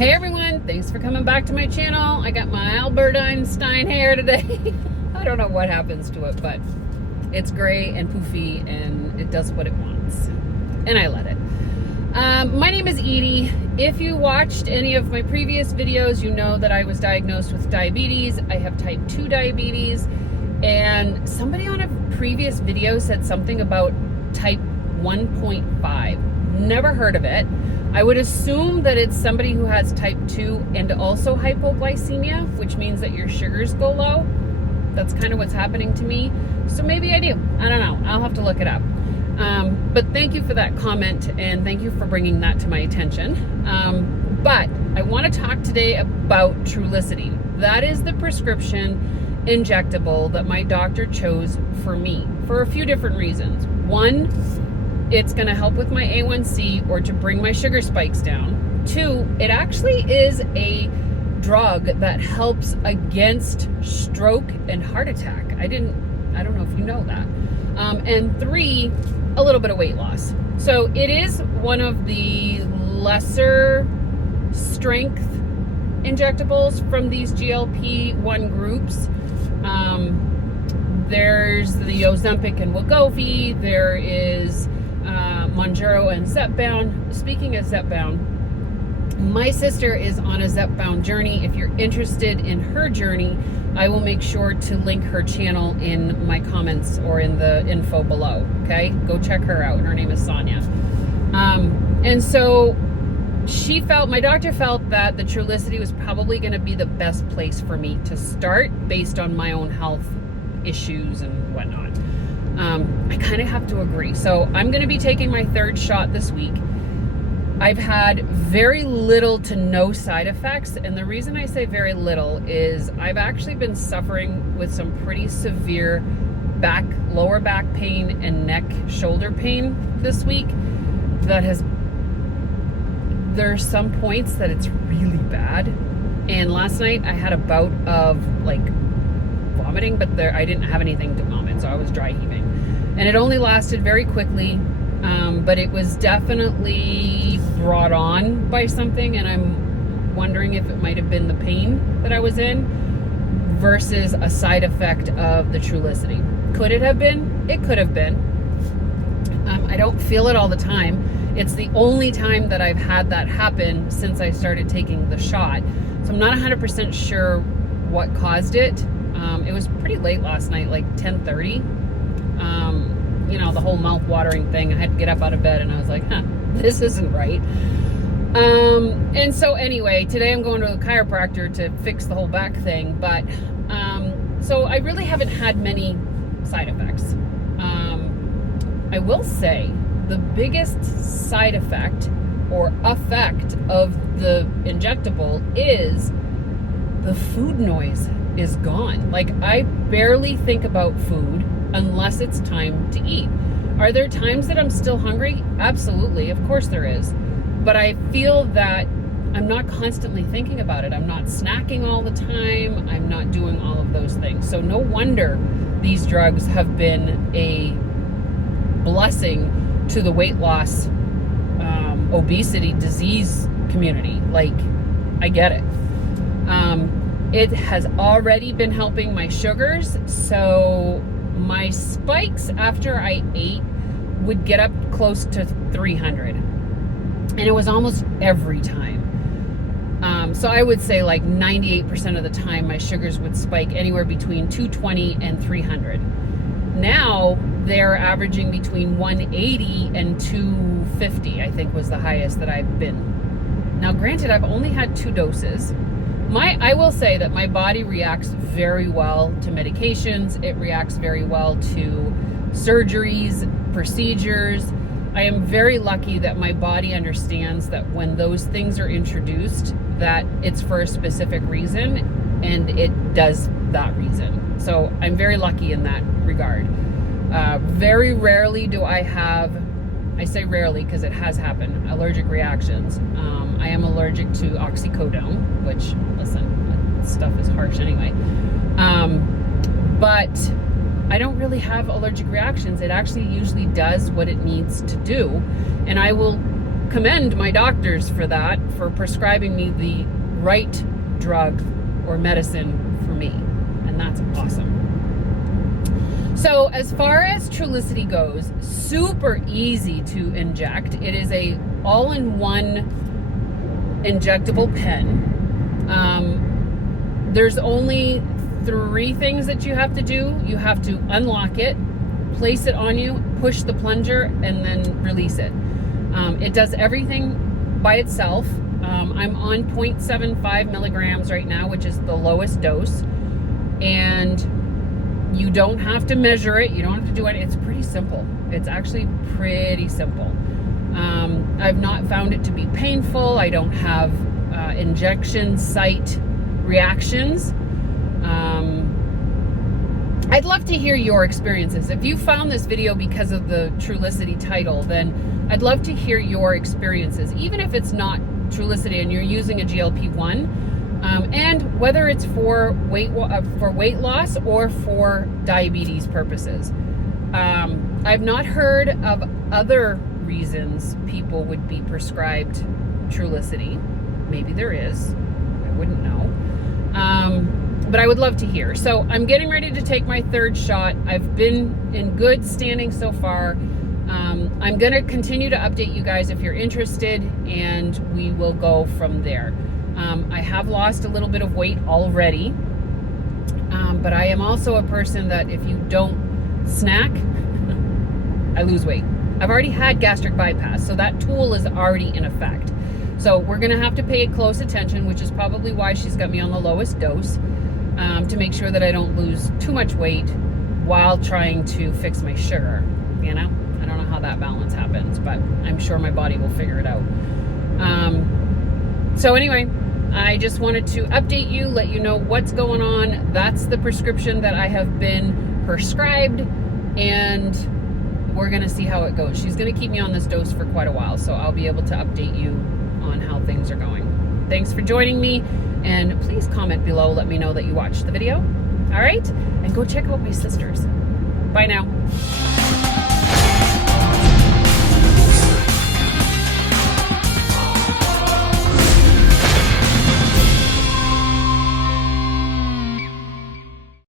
Hey everyone, thanks for coming back to my channel. I got my Albert Einstein hair today. I don't know what happens to it, but it's gray and poofy and it does what it wants. And I let it. My name is Edie. If you watched any of my previous videos, you know that I was diagnosed with diabetes. I have type 2 diabetes. And somebody on a previous video said something about type 1.5. Never heard of it. I would assume that it's somebody who has type 2 and also hypoglycemia, which means that your sugars go low. That's kind of what's happening to me. So maybe I do. I don't know. I'll have to look it up. But thank you for that comment and thank you for bringing that to my attention. But I want to talk today about Trulicity. That is the prescription injectable that my doctor chose for me for a few different reasons. One, it's going to help with my A1C or to bring my sugar spikes down. Two, it actually is a drug that helps against stroke and heart attack. I don't know if you know that. And three, a little bit of weight loss. So it is one of the lesser strength injectables from these GLP-1 groups. There's the Ozempic and Wegovy. There is Mounjaro and Zepbound. Speaking of Zepbound, my sister is on a Zepbound journey. If you're interested in her journey, I will make sure to link her channel in my comments or in the info below. Okay, go check her out. Her name is Sonia. And so my doctor felt that the Trulicity was probably going to be the best place for me to start based on my own health issues and whatnot. I kind of have to agree. So I'm going to be taking my third shot this week. I've had very little to no side effects. And the reason I say very little is I've actually been suffering with some pretty severe lower back pain and neck, shoulder pain this week. There's some points that it's really bad. And last night I had a bout of like vomiting, but I didn't have anything to vomit, so I was dry heaving. And it only lasted very quickly, but it was definitely brought on by something, and I'm wondering if it might have been the pain that I was in versus a side effect of the Trulicity. Could it have been? It could have been. I don't feel it all the time. It's the only time that I've had that happen since I started taking the shot. So I'm not 100% sure what caused it. It was pretty late last night, like 10:30. The whole mouth watering thing. I had to get up out of bed and I was like, this isn't right. And so anyway, today I'm going to a chiropractor to fix the whole back thing. But so I really haven't had many side effects. I will say the biggest side effect or effect of the injectable is the food noise is gone. Like, I barely think about food unless it's time to eat. Are there times that I'm still hungry? Absolutely, of course there is. But I feel that I'm not constantly thinking about it. I'm not snacking all the time. I'm not doing all of those things. So no wonder these drugs have been a blessing to the weight loss, obesity, disease community. Like, I get it. It has already been helping my sugars. So my spikes after I ate would get up close to 300. And it was almost every time. So I would say like 98% of the time my sugars would spike anywhere between 220 and 300. Now they're averaging between 180 and 250, I think was the highest that I've been. Now granted, I've only had 2 doses. I will say that my body reacts very well to medications. It reacts very well to surgeries, procedures. I am very lucky that my body understands that when those things are introduced, that it's for a specific reason, and it does that reason. So I'm very lucky in that regard. Very rarely do I say rarely because it has happened, allergic reactions. I am allergic to oxycodone, which, listen, that stuff is harsh anyway. But I don't really have allergic reactions. It actually usually does what it needs to do. And I will commend my doctors for that, for prescribing me the right drug or medicine for me. And that's awesome. So as far as Trulicity goes, super easy to inject. It is a all-in-one injectable pen. There's only 3 things that you have to do. You have to unlock it, place it on you, push the plunger, and then release it. It does everything by itself. I'm on 0.75 milligrams right now, which is the lowest dose. And you don't have to measure it. You don't have to do it. It's pretty simple. It's actually pretty simple. I've not found it to be painful. I don't have injection site reactions. I'd love to hear your experiences. If you found this video because of the Trulicity title, then I'd love to hear your experiences, even if it's not Trulicity and you're using a GLP-1, and whether it's for weight loss or for diabetes purposes. I've not heard of other reasons people would be prescribed Trulicity. Maybe there is. I wouldn't know. But I would love to hear. So I'm getting ready to take my 3rd shot. I've been in good standing so far. I'm going to continue to update you guys if you're interested, and we will go from there. I have lost a little bit of weight already, but I am also a person that if you don't snack, I lose weight. I've already had gastric bypass, so that tool is already in effect. So we're going to have to pay close attention, which is probably why she's got me on the lowest dose, to make sure that I don't lose too much weight while trying to fix my sugar. You know, I don't know how that balance happens, but I'm sure my body will figure it out. So anyway, I just wanted to update you, let you know what's going on. That's the prescription that I have been prescribed, and we're going to see how it goes. She's going to keep me on this dose for quite a while, so I'll be able to update you on how things are going. Thanks for joining me, and please comment below, let me know that you watched the video. All right, and go check out my sisters. Bye now.